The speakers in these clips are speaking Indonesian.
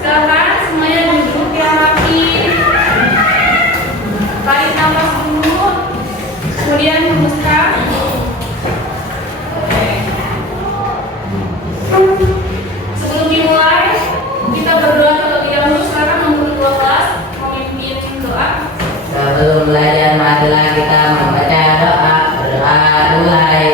Silakan semuanya duduk yang rapi. Tarik nafas dulu, kemudian hembuskan. Sebelum dimulai, kita berdoa terlebih dahulu. Silakan nomor 2 kelas memimpin doa. Sebelum belajar, marilah kita membaca doa. Berdoa mulai.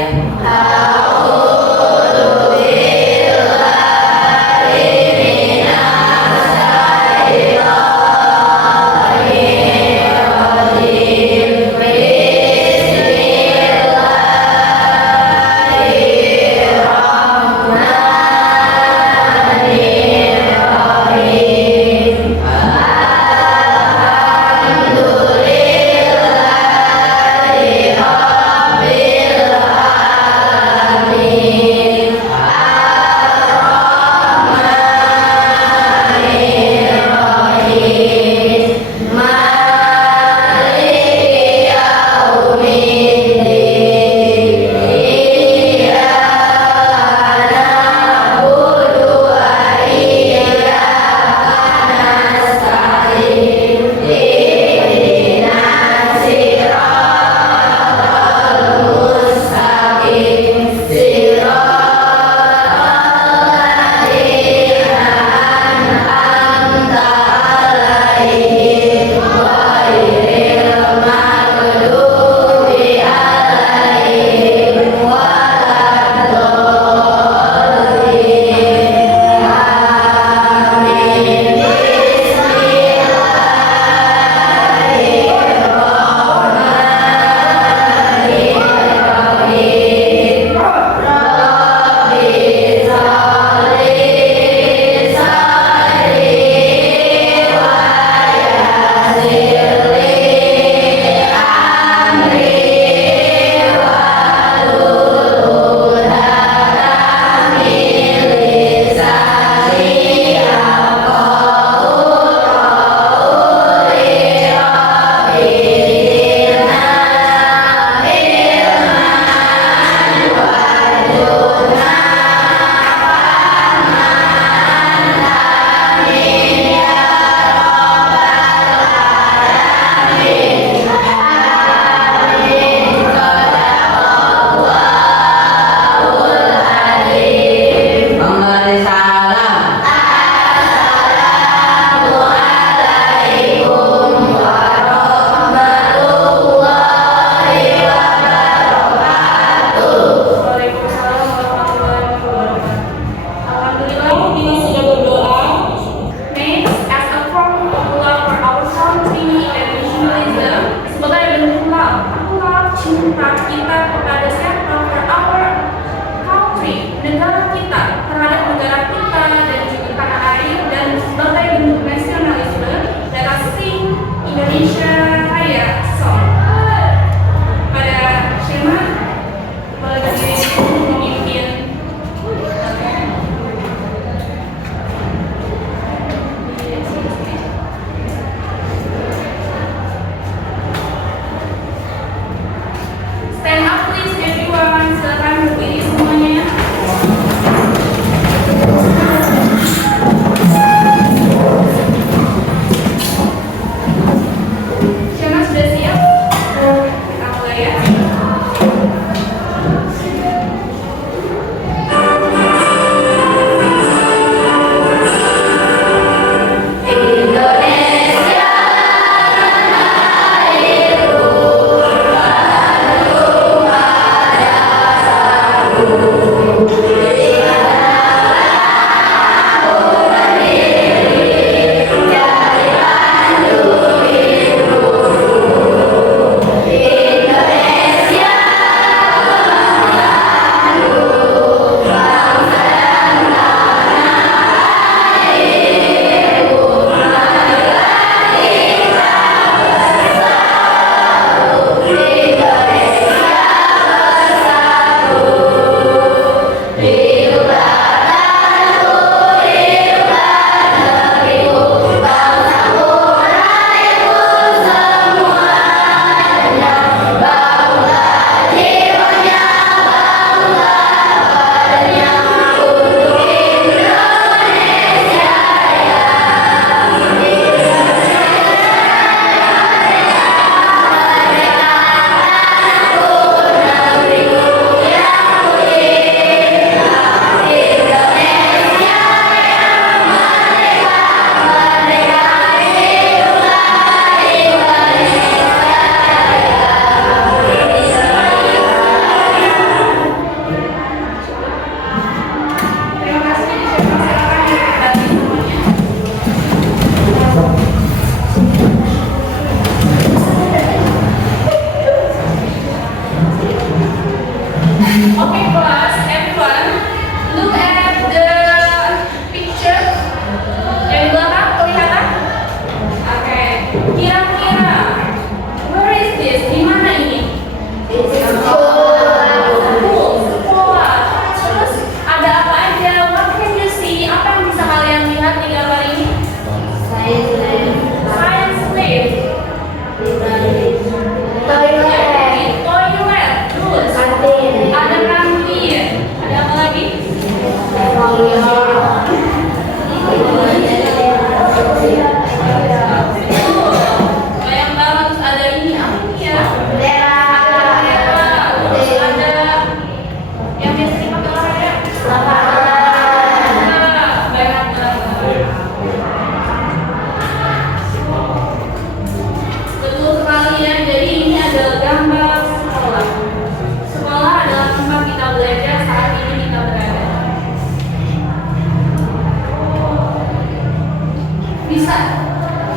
Bisa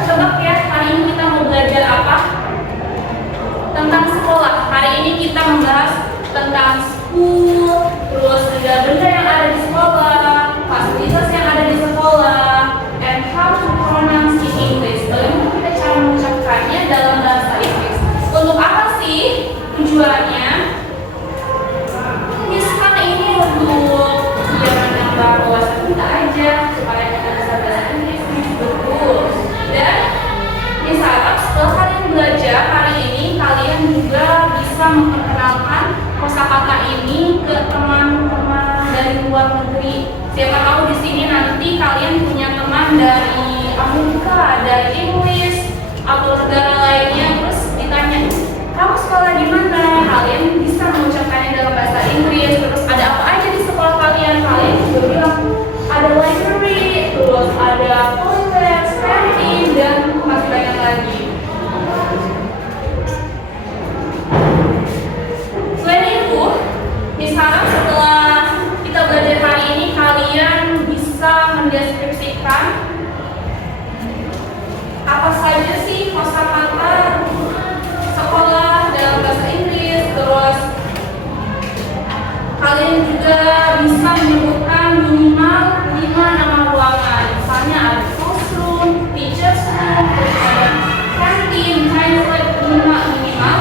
tebak ya, hari ini kita mau belajar apa? Tentang sekolah. Hari ini kita membahas tentang school, terus benda-benda yang ada di sekolah, fasilitas yang ada di sekolah, and how to pronounce in English. Bagaimana kita cara mengucapkannya dalam bahasa Inggris. Untuk apa sih tujuannya? Misalnya ini untuk biar menambah wawasan kita aja, supaya kita bisa bahasa Inggris. Betul. Dan misalnya setelah kalian belajar hari ini, kalian juga bisa memperkenalkan kosakata ini ke teman-teman dari luar negeri. Siapa tahu di sini nanti kalian punya teman dari Amerika, dari Inggris, atau negara lainnya, terus ditanya, kamu sekolah di mana? Kalian bisa mengucapkannya dalam bahasa Inggris. Terus ada apa aja di sekolah kalian? Kalian juga bilang ada library, terus ada toilet, canteen, dan masih banyak lagi. Selain itu, misalnya setelah kita belajar hari ini, kalian bisa mendeskripsikan apa saja sih kosakata sekolah dalam bahasa Inggris. Terus kalian juga bisa menyebutkan minimal 5 nama ruangan. Misalnya ada classroom, teacher's room, terus ada canteen, toilet, minimal.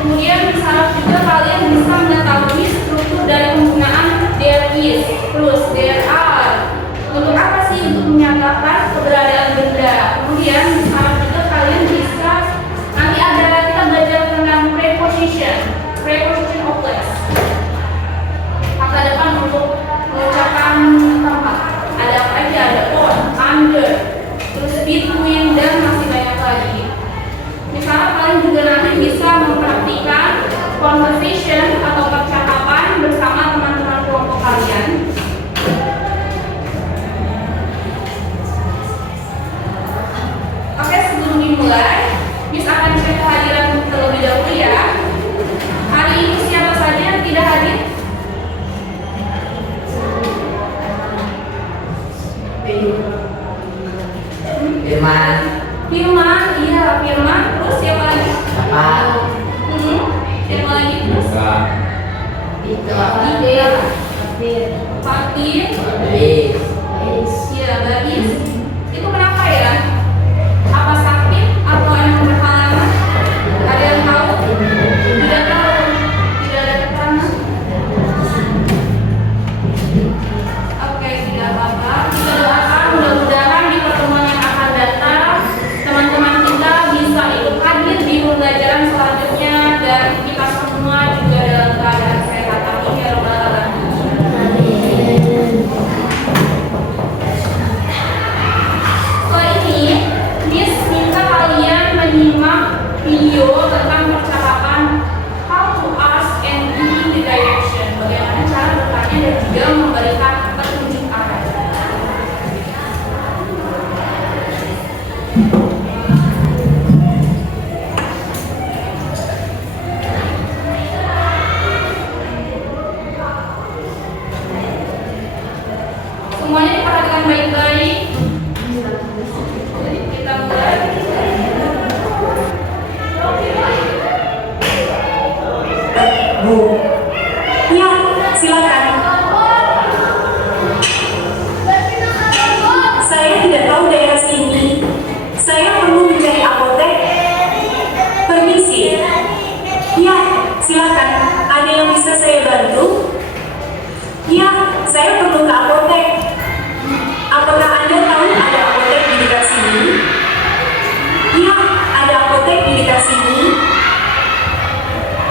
Kemudian misalnya juga kalian bisa mengetahui struktur dari penggunaan there is, terus there are. Untuk apa sih? Untuk menyatakan keberadaan benda. Kemudian misalnya juga kalian bisa, nanti ada kita belajar tentang preposition of place. Kata depan untuk mengucapkan tempat. Ada apa aja? Ada on, under, terus between, dan masih banyak lagi. Misalnya kalian juga nanti bisa mempraktikkan conversation atau percakapan bersama teman-teman kelompok kalian. Oke, sebelum dimulai, Miss akan cek kehadiran terlebih dahulu ya. Hari ini siapa saja yang tidak hadir? Firman, iya Firman. Terus siapa lagi? Siapa lagi terus? Fatin. Iya, Babis. Itu kenapa ya? Apa sakit atau emang berhalangan? Ada yang tahu? Tidak tahu. Tidak ada keterangan. Oke, tidak apa-apa. Kita doakan mudah-mudahan di pertemuan yang akan datang teman-teman kita bisa ikut hadir di pembelajaran selanjutnya dan kita semua juga dalam keadaan sehat. Amin ya rabbal alamin. Setelah ini, Miss minta kalian menyimak video tentang percakapan how to ask and giving the direction. Bagaimana cara bertanya dan juga memberikan petunjuk arah. Semuanya diperhatikan baik-baik. Kita mulai. Bu, ya silakan. Saya tidak tahu daerah sini. Saya perlu mencari apotek. Permisi. Ya, silakan. Ada yang bisa saya bantu? Ya, saya perlu ke apotek. Apakah Anda tahu ada apotek di dekat sini? Ya, ada apotek di dekat sini.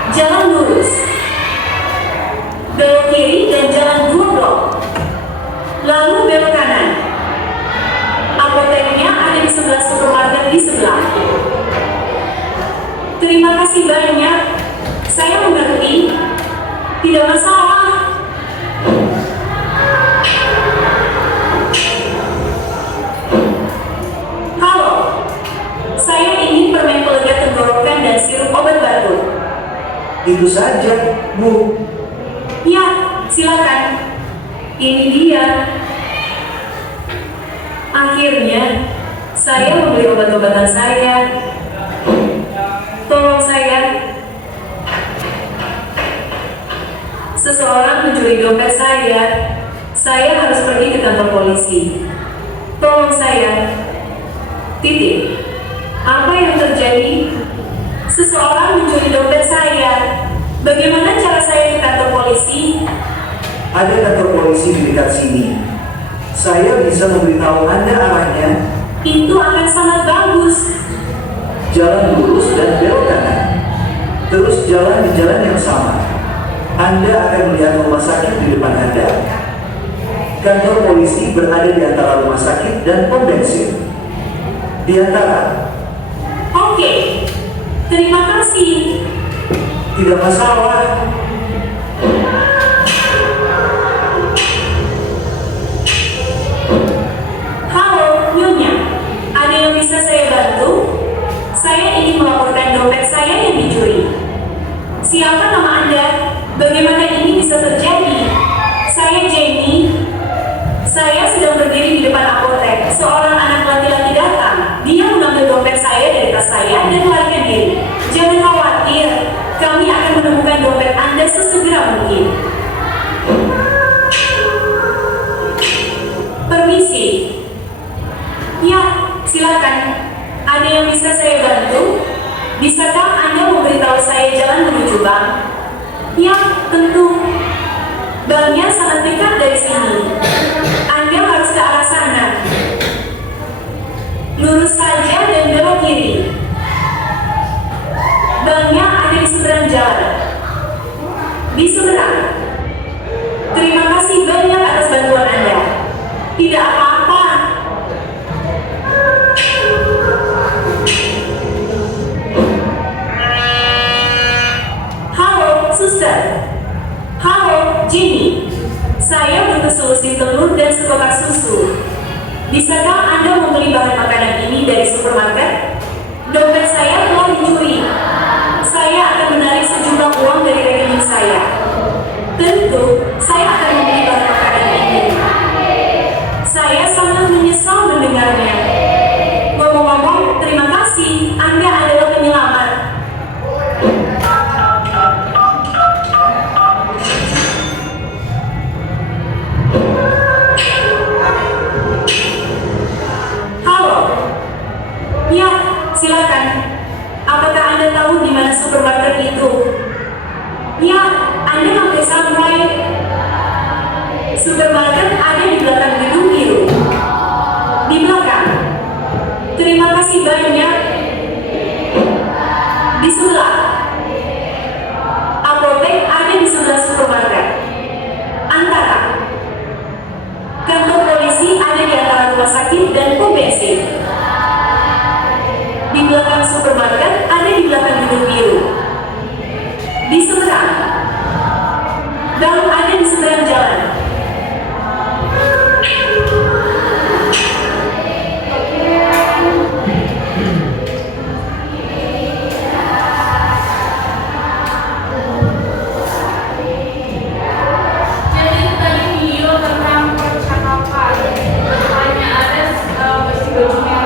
Jalan lurus, belok kiri dan jalan 2 blok, lalu belok kanan. Apoteknya ada di sebelah supermarket di sebelah. Terima kasih banyak. Saya mengerti. Tidak masalah. Halo, saya ingin permen pelega tenggorokan dan sirup obat batuk. Itu saja, Bu. Ya, silakan. Ini dia. Akhirnya, Saya membeli obat-obatan saya. Tolong saya. Seseorang mencuri dompet saya. Saya harus pergi ke kantor polisi. Tolong saya. Titik. Apa yang terjadi? Seseorang mencuri dompet saya. Bagaimana cara saya ke kantor polisi? Ada kantor polisi di dekat sini. Saya bisa memberitahu Anda arahnya. Itu akan sangat bagus. Jalan lurus dan belok kanan. Terus jalan di jalan yang sama. Anda akan melihat rumah sakit di depan Anda. Kantor polisi berada di antara rumah sakit dan pom bensin. Di antara. Oke. Terima kasih. Tidak masalah. Halo, Nyonya. Ada yang bisa saya bantu? Saya ingin melaporkan dompet saya yang dicuri. Siapa nama Anda? Bagaimana ini bisa terjadi? Saya Jenny. Saya sedang berdiri di depan apotek. Seorang anak laki-laki datang. Dia mengambil dompet saya dari tas saya dan melarikan diri. Jangan khawatir. Kami akan menemukan dompet Anda sesegera mungkin. Permisi. Ya, silakan. Ada yang bisa saya bantu? Bisakah Anda memberitahu saya jalan menuju bank? Ya, tentu. Banknya sangat dekat dari sini. Anda harus ke arah sana. Lurus saja dan belok kiri. Banknya ada di seberang jalan. Di seberang. Terima kasih banyak atas bantuan Anda. Tidak apa-apa. Halo, suster. Halo, Jimmy. Saya butuh selusin telur dan sekotak susu. Bisakah Anda membeli bahan makanan ini dari supermarket? Dompet saya telah dicuri. Saya akan menarik sejumlah uang dari rekening saya. Tentu, saya akan membeli bahan makanan ini. Saya sangat menyesal mendengarnya. Ngomong-ngomong, terima kasih. Anda adalah penyelamat. Halo. Ya, silakan. Apakah Anda tahu di mana supermarket itu? Ya, Anda hampir sampai. Supermarket ada di belakang gedung biru. Di belakang. Terima kasih banyak. Di sebelah. Apotek ada di sebelah supermarket. Antara. Kantor polisi ada di antara rumah sakit dan pom bensin. Di belakang supermarket ada di belakang gedung biru. Di seberang. Bank ada di seberang jalan. Jadi itu tadi video tentang percakapan. Hanya ada baju bajunya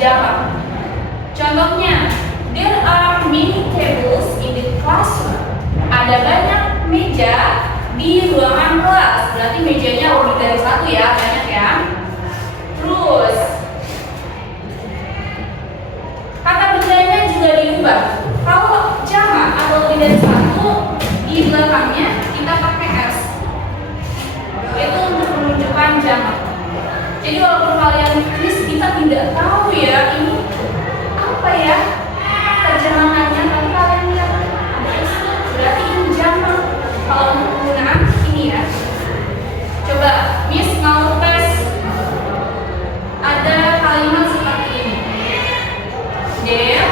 jamak. Contohnya, there are many tables in the classroom. Ada banyak meja di ruangan kelas. Berarti mejanya lebih dari satu ya, banyak ya. Terus kata bendanya juga diubah. Kalau jamak atau lebih dari satu, di belakangnya kita pakai s. Itu untuk menunjukkan jamak. Jadi walaupun kalian tulis, kita tidak tahu ya ini apa ya terjemahannya, tapi kalian lihat ada s, berarti ini jamak. Kalau untuk penggunaan ini ya. Coba Miss mau tes, ada kalimat seperti ini. There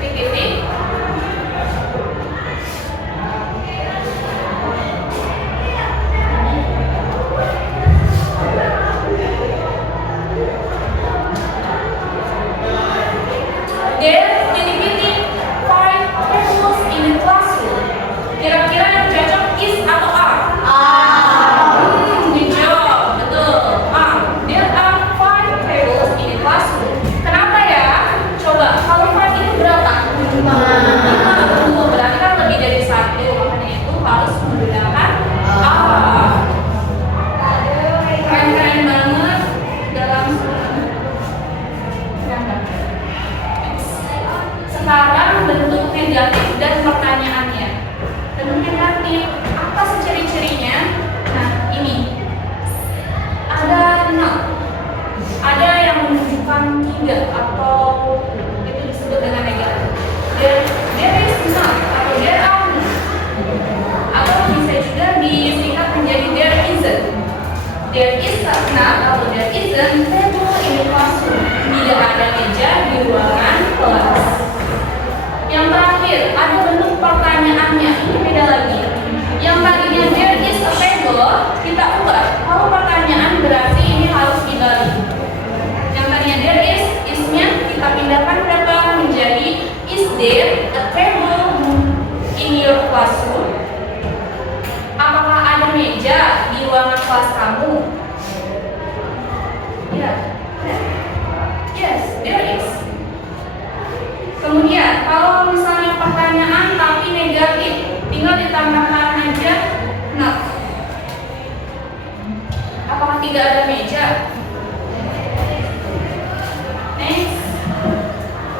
titik-titik there titik-titik 5 tables in the classroom. Kira-kira yang cocok is atau are? Good job, betul. There are 5 tables in the classroom. Kenapa ya? Coba, kalau 5 ini berapa? 5. Betul, berarti kan lebih dari 1. Makanya itu harus menggunakan are. Keren-keren banget dalam sekarang bentuk negatif dan pertanyaannya. Bentuk negatif, apa sih ciri-cirinya? Nah, ini ada 0, ada yang menunjukkan 3 atau itu disebut dengan negatif. There is none atau there are none, atau bisa juga disingkat menjadi there isn't. There is none atau there isn't table in the classroom. Tidak ada meja di ruangan kelas. Yang terakhir, ada bentuk pertanyaannya. Ini beda lagi. Yang tadinya there is a table, kita ubah. Kalau pertanyaan berarti ini harus dibalik. Yang tadinya there is-nya kita pindahkan berapa menjadi is there a table in your classroom? Apakah ada meja di ruangan kelas kamu? Ya. Yes, there is. Kemudian, kalau misalnya pertanyaan tapi negatif, tinggal ditambahkan aja not. Apakah tidak ada meja? Next.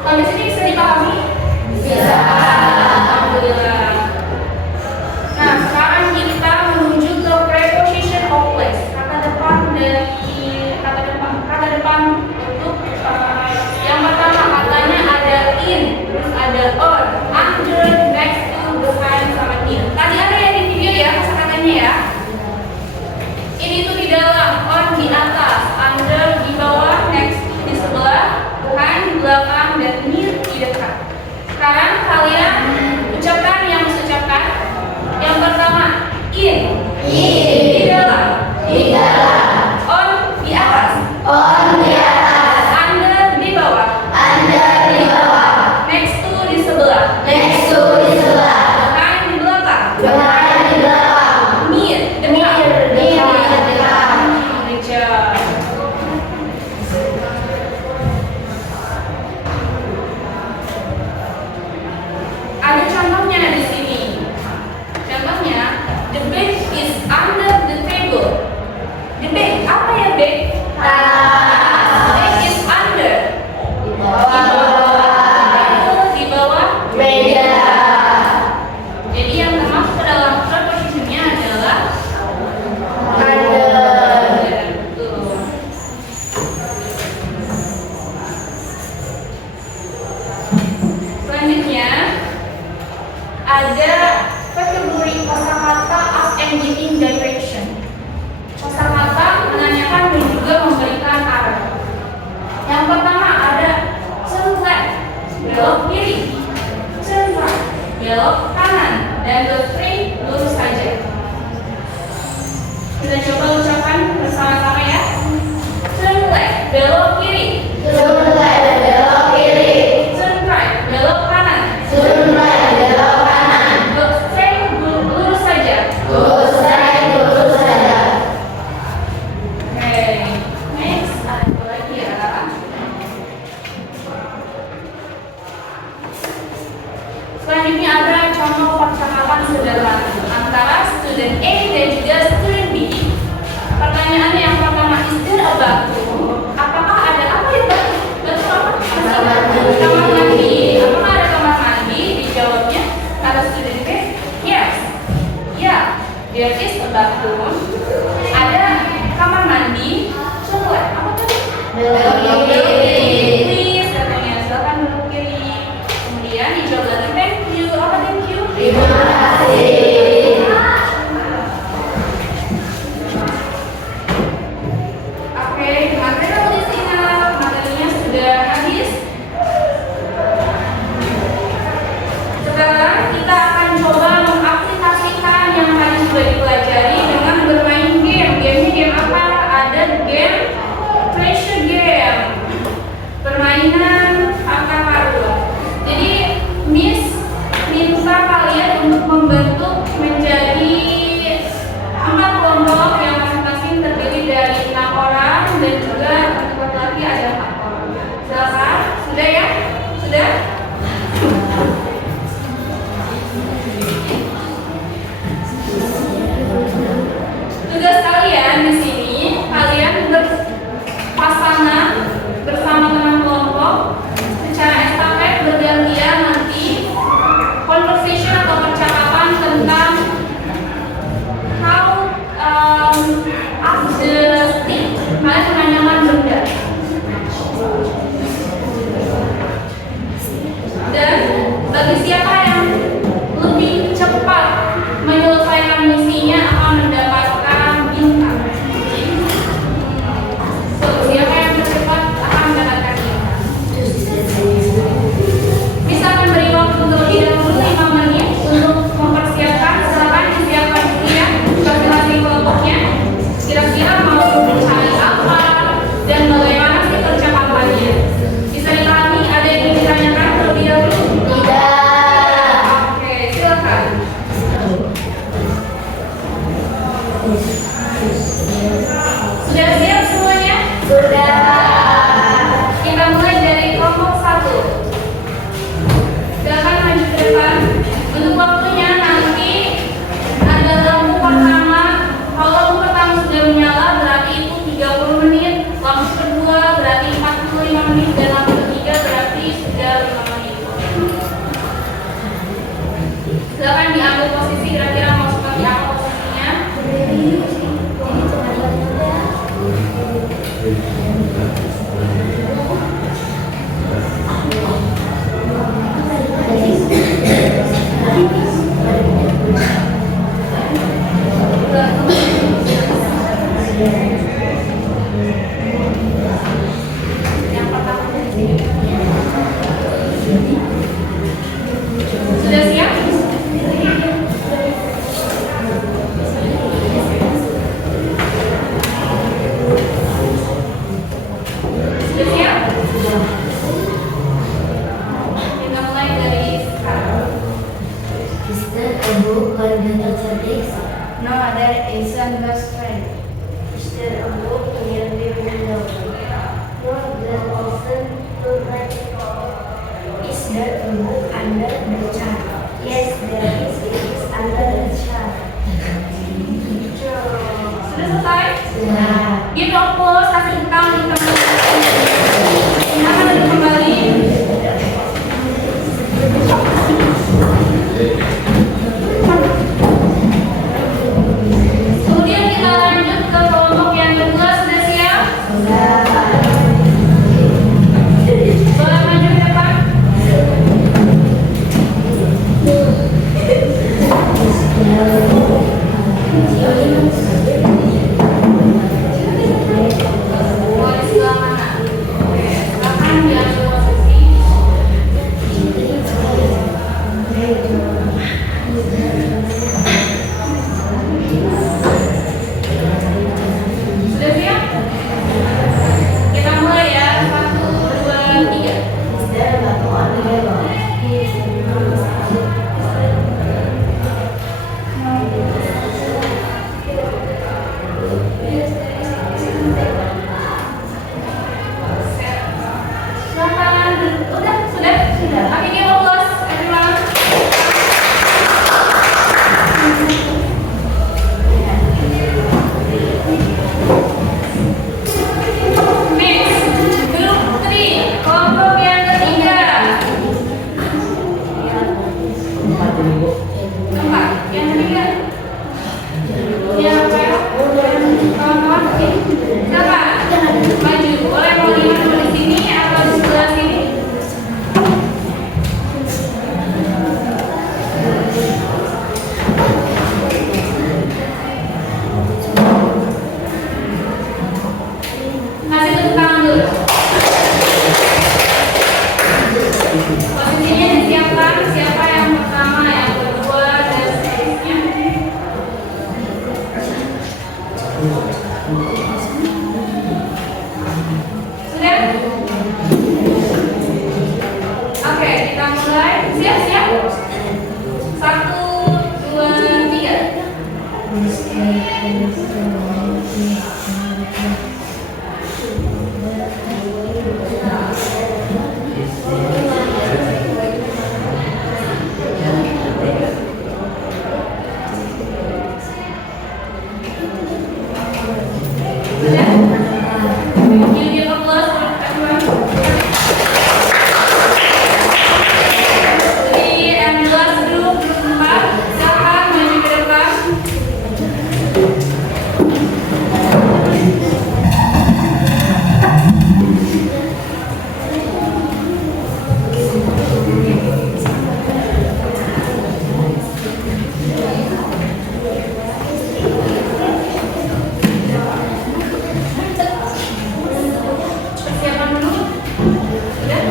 Sampai sini bisa dipahami? Bisa. Alhamdulillah. Nah, sekarang kita menuju ke preposition of place. Kata depan untuk yang pertama katanya ada in, terus ada on, under, next to, behind, sama near. Tadi ada yang di video ya kata-katanya ya. In itu di dalam, on di atas, under di bawah, next to di sebelah, behind di belakang, dan near di dekat. Sekarang kalian ucapkan yang diucapkan. Yang pertama in, di dalam, on di atas, under di bawah, next to di sebelah, behind di belakang, near dekat. Good job. Ada contohnya di sini. Contohnya, the bag is under the table. The bag, apa ya bag? Bag is under. Di bawah meja. Jadi yang termasuk ke dalam prepositionnya adalah under. Betul. Selanjutnya ada kategori kosakata ask and giving direction. Kosakata menanyakan dan juga memberikan arah. Yang pertama ada turn left, belok kiri, turn right, belok kanan, dan the three lurus saja. Kita coba ucapkan bersama-sama ya. Turn left, belok kiri. Turn right, belok kanan. Go straight, lurus saja. Oke, next ada lagi ya. Kamar mandi. Apakah ada kamar mandi? Dijawabnya kata student B, yes. Ya, there is a bathroom. Ada kamar mandi. So what? Apa tadi? Belok kiri. Please, katanya. Silakan belok kiri. Kemudian dijawab lagi, thank you. Apa thank you? Terima kasih. Oke, materi audisional, materinya sudah habis. Sekarang kita akan coba mengaplikasikan yang tadi sudah dipelajari dengan bermain game. Gamenya game apa? Ada game pressure game, permainan kata karun. Jadi Miss minta kalian untuk membentuk menjadi 4 kelompok yang masing-masing terdiri dari 6 orang dan juga untuk laki-laki ada 4 orang. Silakan, sudah ya? Sudah? Tugas kalian di sini, kalian berpasangan bersama teman kelompok secara estafet bergantian nanti conversation atau percakapan tentang how after stick. Kalian menanyakan benda. Dan bagi siapa yang lebih cepat menyelesaikan misinya akan mendapatkan bintang. So, siapa yang tercepat akan mendapatkan bintang. Bisa akan beri waktu terlebih dahulu 5 menit untuk mempersiapkan. Silakan disiapkan dulu ya masing-masing kelompoknya. Kira-kira mau mencari apa dan bagaimana sih percakapannya. Bisa dipahami? Ada yang ingin ditanyakan terlebih dahulu? Oke, silakan. Sudah siap semuanya? Kita mulai dari kelompok 1. Silakan maju ke depan. Untuk waktunya nanti ada lampu pertama. Kalau lampu pertama sudah menyala berarti itu 30 menit. Lampu kedua berarti 45 menit dan lampu ketiga berarti sudah 5 menit. Silakan diambil posisi kira-kira mau seperti apa posisinya. Yang pertama sudah siap? Sudah siap? Kita mulai dari sekarang. Is there a book called Mental Subjects? No, there isn't best friend. Is there a book near the window? No, there isn't to write. Is there a book under the chair? Yes, there is. It is under the chair. Sudah selesai? Sudah. Give applause, kasih tepuk tangan untuk teman-teman. Silakan duduk kembali. Kemudian kita lanjut ke kelompok yang kedua. Sudah siap? Boleh maju ke depan? Boleh sebelah mana? Oke, silakan diambil posisi. Sudah siap? Kita mulai ya. 1, 2, 3. Is there a book on the table? Silakan. Udah, sudah? Sudah. Oke, give applause, everyone. Next, group 3, kelompok yang Sudah? Oke, kita mulai. Siap-siap? 1, 2, 3. Sudah? You give applause for everyone. 3 and last group 4. Silakan maju ke depan. Persiapan dulu. Sudah?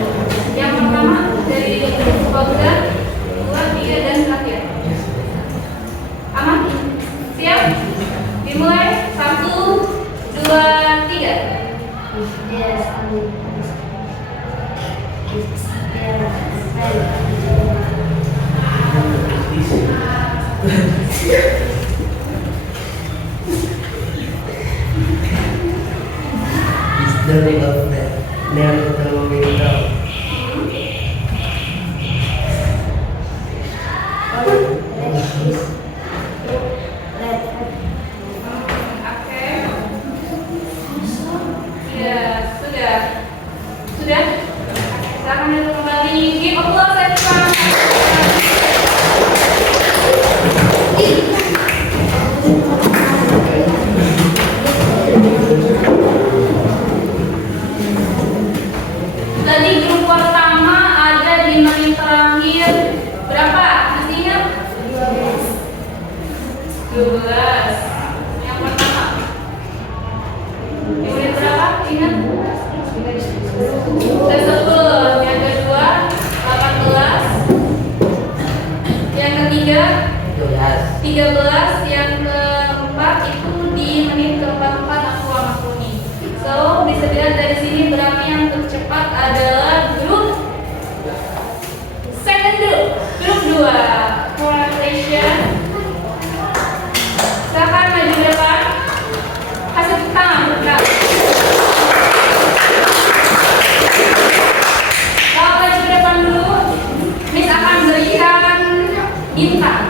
Yang pertama dari Fauzan, 2, 3 dan terakhir. Aman? Siap? Dimulai. 1, 2, 3. Yes, The ring of death, never the window. Oke. Ya, sudah. Sudah? Silakan duduk kembali. Give applause everyone. Tadi grup pertama ada di menit terakhir berapa? Masih ingat? 12. Yang pertama. Di menit berapa? Ingat? 10. Yang kedua 18. Yang ketiga 13. Yang keempat itu di menit keempat aku warna kuning. So bisa dilihat dari sini berarti yang tercepat adalah grup second grup 2. Congratulations. Silakan maju ke depan. Kasih tepuk tangan bergerak. Kalau maju ke depan dulu, Miss akan berikan bintang.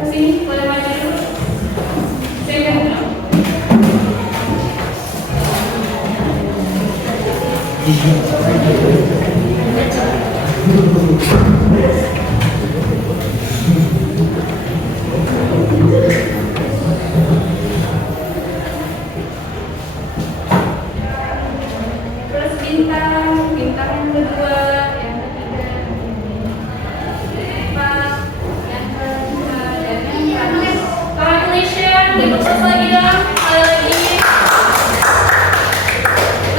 Kesini, boleh maju dulu. Second dulu. Terus bintang yang kedua, yang ketiga, empat, yang kelima, dan yang terakhir. Congratulations, dipercepat lagi dong, sekali lagi.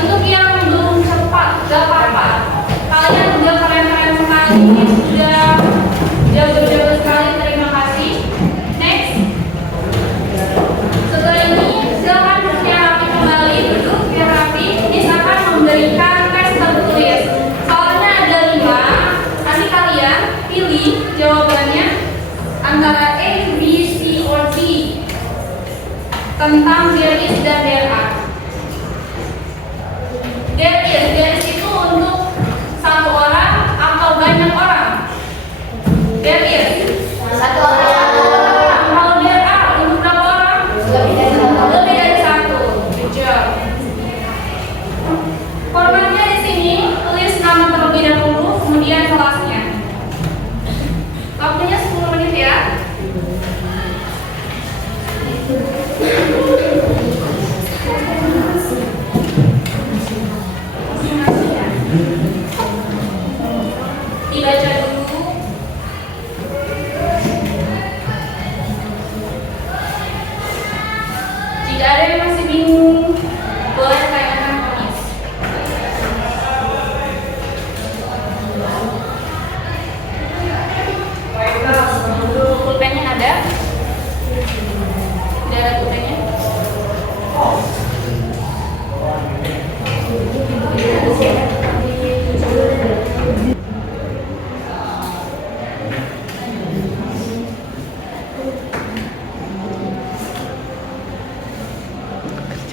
Untuk yang belum cepat, gak apa-apa. Kalian udah keren-keren sekali, sudah jago-jago sekali, terima kasih. Next. Setelah ini, silakan biar rapi kembali, duduk biar rapi. Ini akan memberikan tes tertulis. Soalnya ada 5, nanti kalian pilih jawabannya antara A, B, C, or D tentang there is dan there are. There is itu untuk satu orang atau banyak orang? There is satu orang. Kalau there are untuk berapa orang? Lebih dari satu. Good job. Formatnya di sini tulis nama terlebih dahulu, kemudian kelasnya. Waktunya 10 menit ya. Dibaca dulu. Jika ada yang masih bingung, boleh tanyakan ke Miss. Pulpennya ada? Tidak ada pulpennya?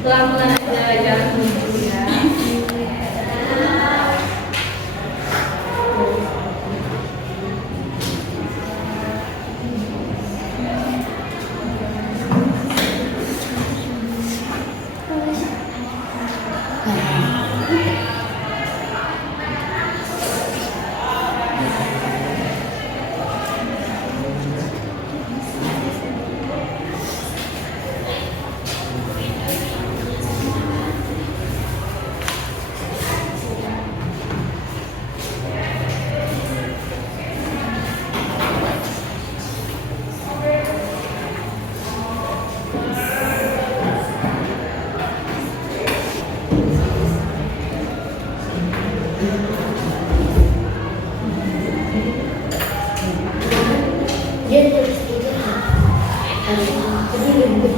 Pelan-pelan aja, jangan buru-buru ya. Dia terus itu jadi lebih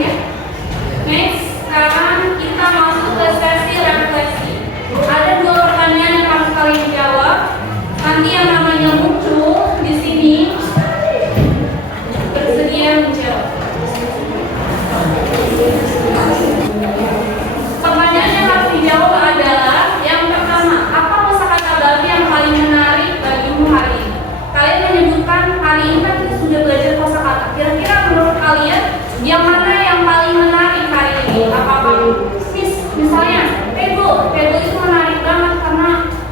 ya. Next, sekarang kita masuk ke sesi refleksi. Ada 2 pertanyaan yang harus kalian jawab. Nanti yang namanya muncul di sini bersedia menjawab. Pertanyaan yang harus dijawab adalah yang pertama, apa kosakata baru yang paling menarik bagimu hari ini? Kalian menyebutkan hari ini kan kita sudah belajar kosakata. Kira-kira menurut kalian yang mana yang paling menarik hari ini? Apakah misalnya Pego itu menarik banget karena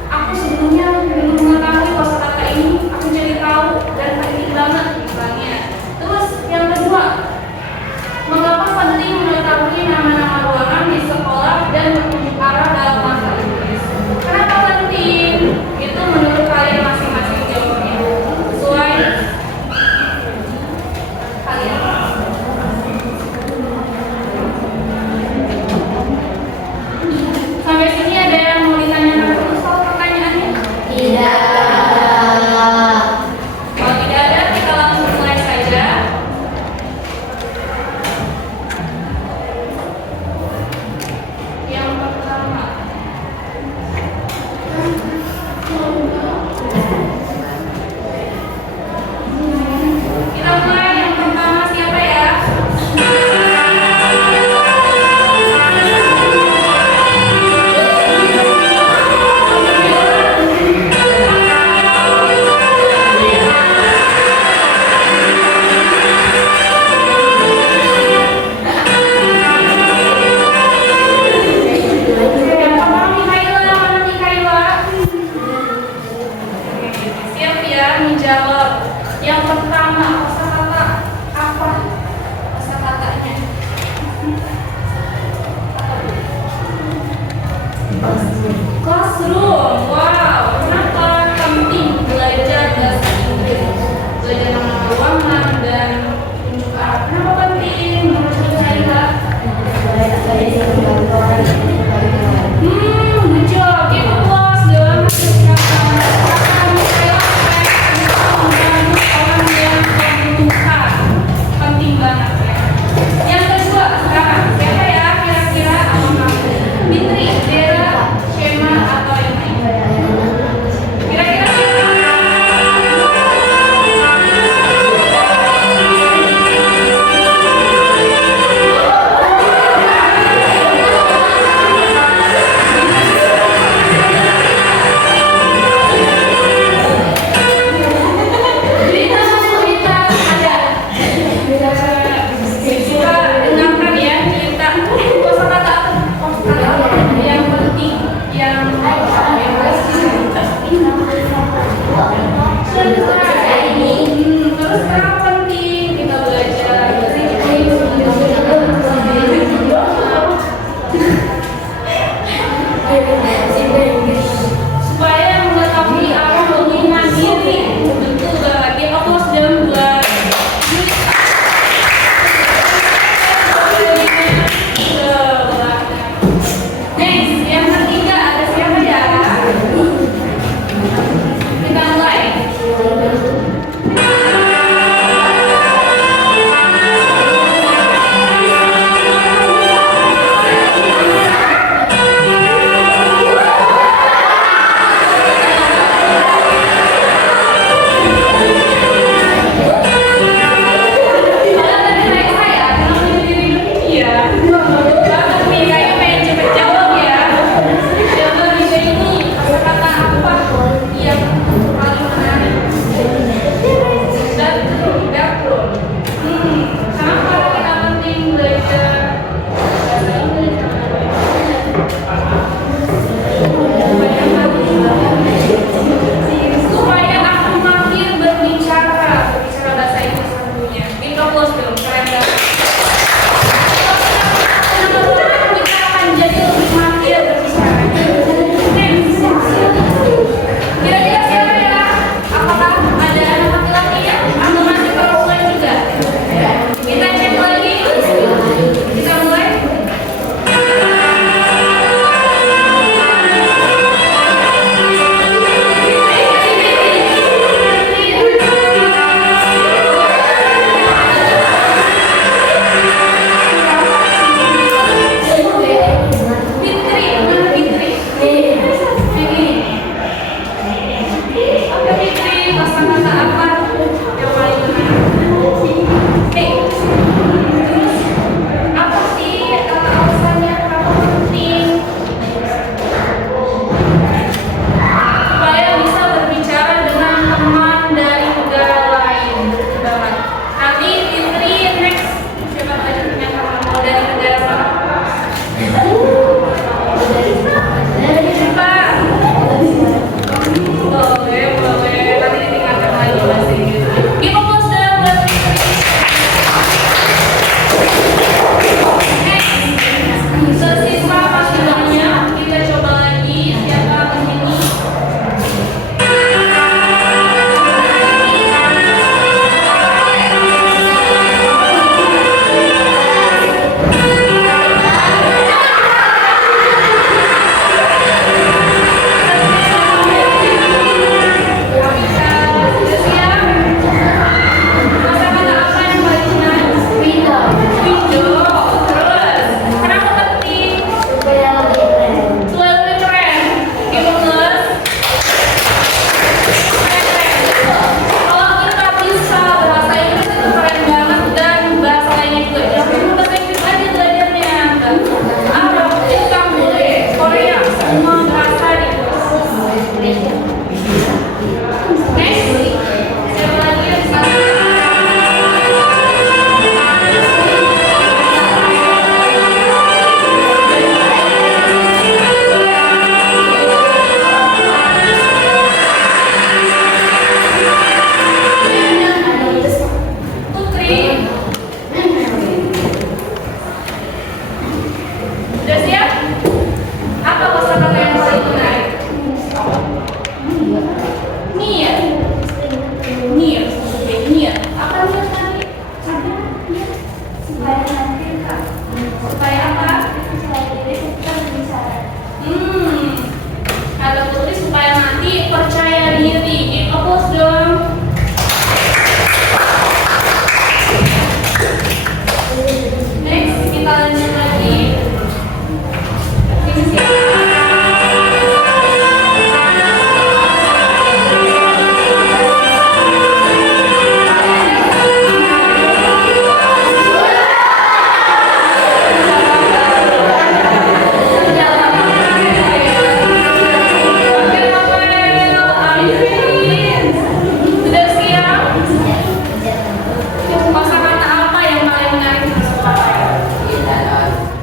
aku sebelumnya belum mengetahui kosakata ini, aku jadi tahu dan penting banget misalnya. Terus yang kedua, mengapa penting mengetahui nama-nama ruangan di sekolah dan menunjuk arah dalam bahasa Inggris? Kenapa penting? Itu menurut kalian masing-masing jawabnya. Sesuai kalian. Sampai sini ada yang mau ditanyakan dulu soal pertanyaannya? Tidak. Kalau tidak ada, kita langsung mulai saja. Yang pertama, kita mulai. Yang pertama siapa ya? Yang pertama Mikaela, mana Mikaela? Siap ya menjawab. Yang pertama kosakata apa? Kosakatanya. Classroom. Wow, kenapa penting belajar bahasa Inggris? Belajar nama ruangan dan tunjuk arah. Kenapa penting menurut Mikaela? Good job. Give applause dong. Silakan Mikaela membantu orang yang membutuhkan. Penting banget ya. Yang kedua, sekarang siapa ya kira-kira apakah Fitri, Dera, Shema atau yang lain? Kira-kira siapa? Cerita ada. Suka dengarkan ya cerita kosakata yang penting yang terus kenapa penting kita belajar supaya mengetahui arah mengingat diri. Betul banget. Dia fokus dalam bulan Next, yang ketiga ada siapa ya? Kita mulai. Kalian tadi naik saya, kenapa jadi diri ini ya? Banget nih, kayaknya pengen cepet jawab ya. Coba juga ini kata apa yang paling menarik? Dapur. Kenapa kita penting belajar bahasa Inggris? Supaya aku makin berbicara bahasa Inggris tentunya. Mikrofon dong, keren banget. Kita akan jadi lebih mahir berbicara. Next. Kira-kira siapa ya? Apakah ada anak laki-laki ya? Atau masih perempuan juga? Kita cek lagi. Kita mulai.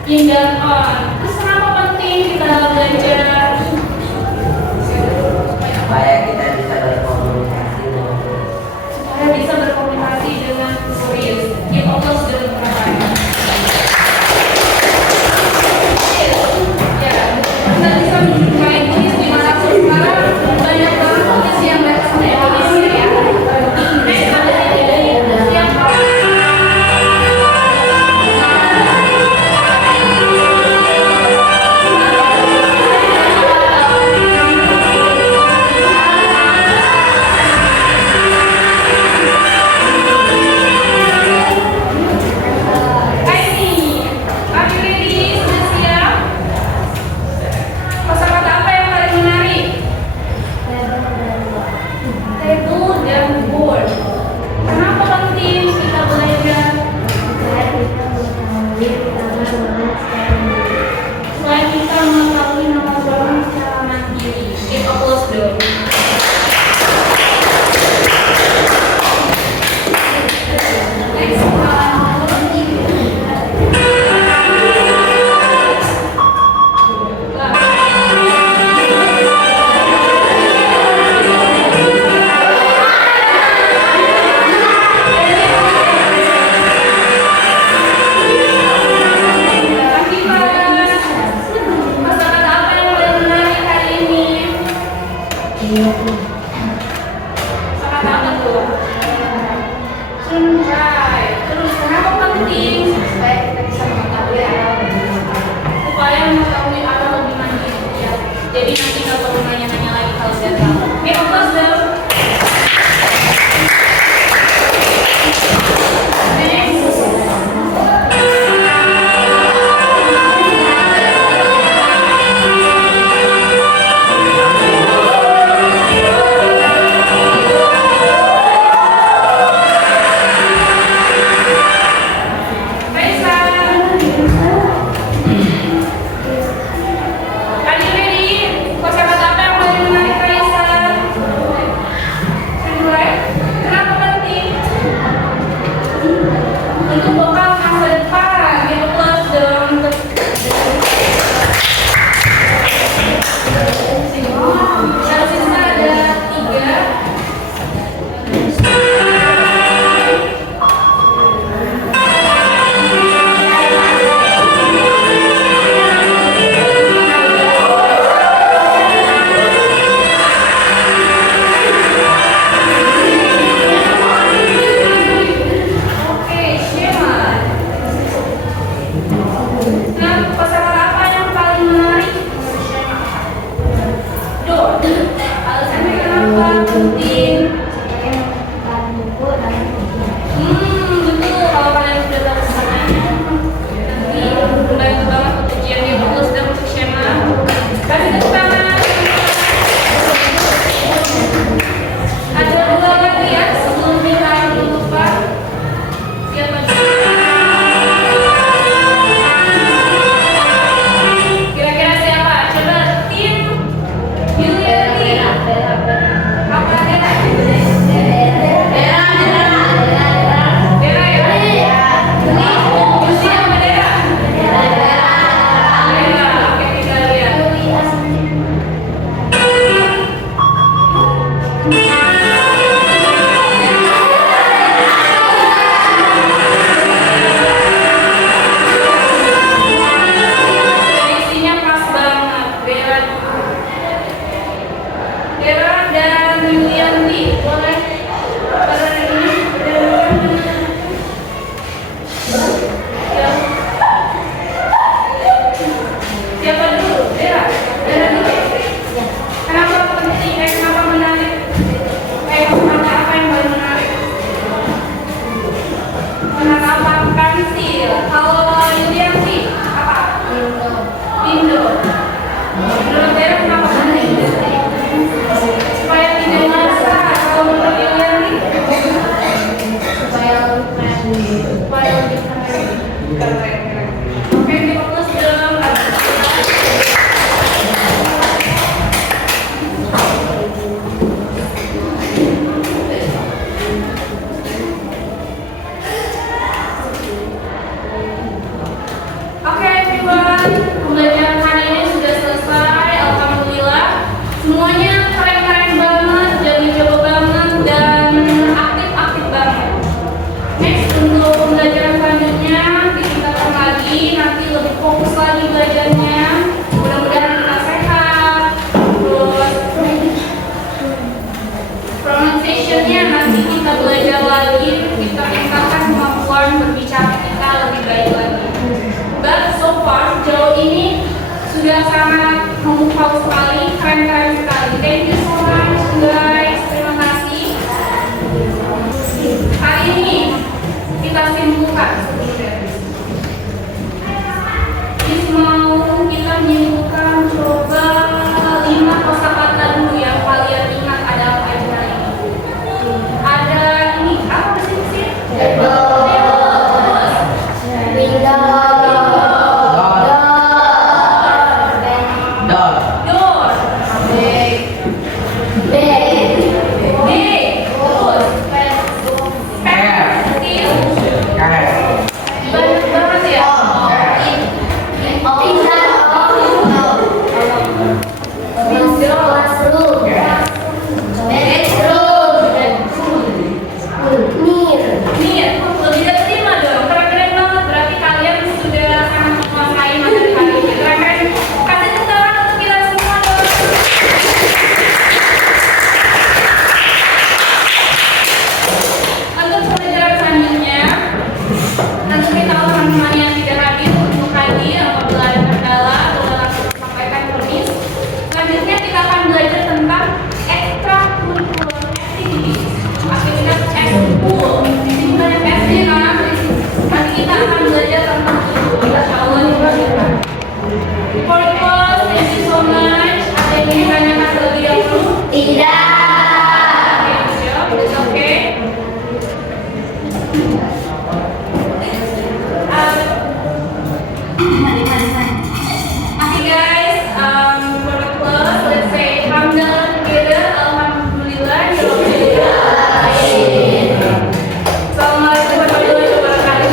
in dan on. Terus kenapa penting kita belajar? Supaya kita bisa berkomunikasi dengan Supaya bisa berkomunikasi dengan turis. Give applause dulu teman-teman. Ya, kita bisa menjumpai turis di mana pun sekarang. Banyak banget turis yang datang ke Indonesia ya. Next ada siapa? Kira-kira siapa? Coba tim Yuliati. Apa ada? sudah sangat memukau sekali, keren-keren sekali. Thank you so much guys, terima kasih. Hari ini kita simpulkan sebelumnya. Mau kita menyebutkan coba 5 kosakata dulu yang kalian ingat ada apa aja hari ini. Ada ini apa sih? Door. Big. Terus. Pen. Steel. Banyak banget ya. Nih, lebih dari 5 dong. Keren-keren banget. Berarti kalian sudah sangat menguasai materi hari ini. Keren-keren. Kasih tepuk tangan untuk kita semua dong. Untuk pelajaran selanjutnya, nanti kita tahu teman-teman yang tidak hadir untuk hadir apabila ada kendala boleh langsung sampaikan ke Miss. Selanjutnya kita akan belajar tentang extracurricular activities. Aktivitas ekskul. Di sini banyak SD kan? Nanti kita akan belajar tentang itu. Insyaallah diperhatikan. For the class, thank you so much. Ada yang ingin ditanyakan terlebih dahulu? Tidak. Okay, it's okay. Okay guys, for the class, let's say hamdalah together. Alhamdulillah, Assalamualaikum warahmatullahi wabarakatuh.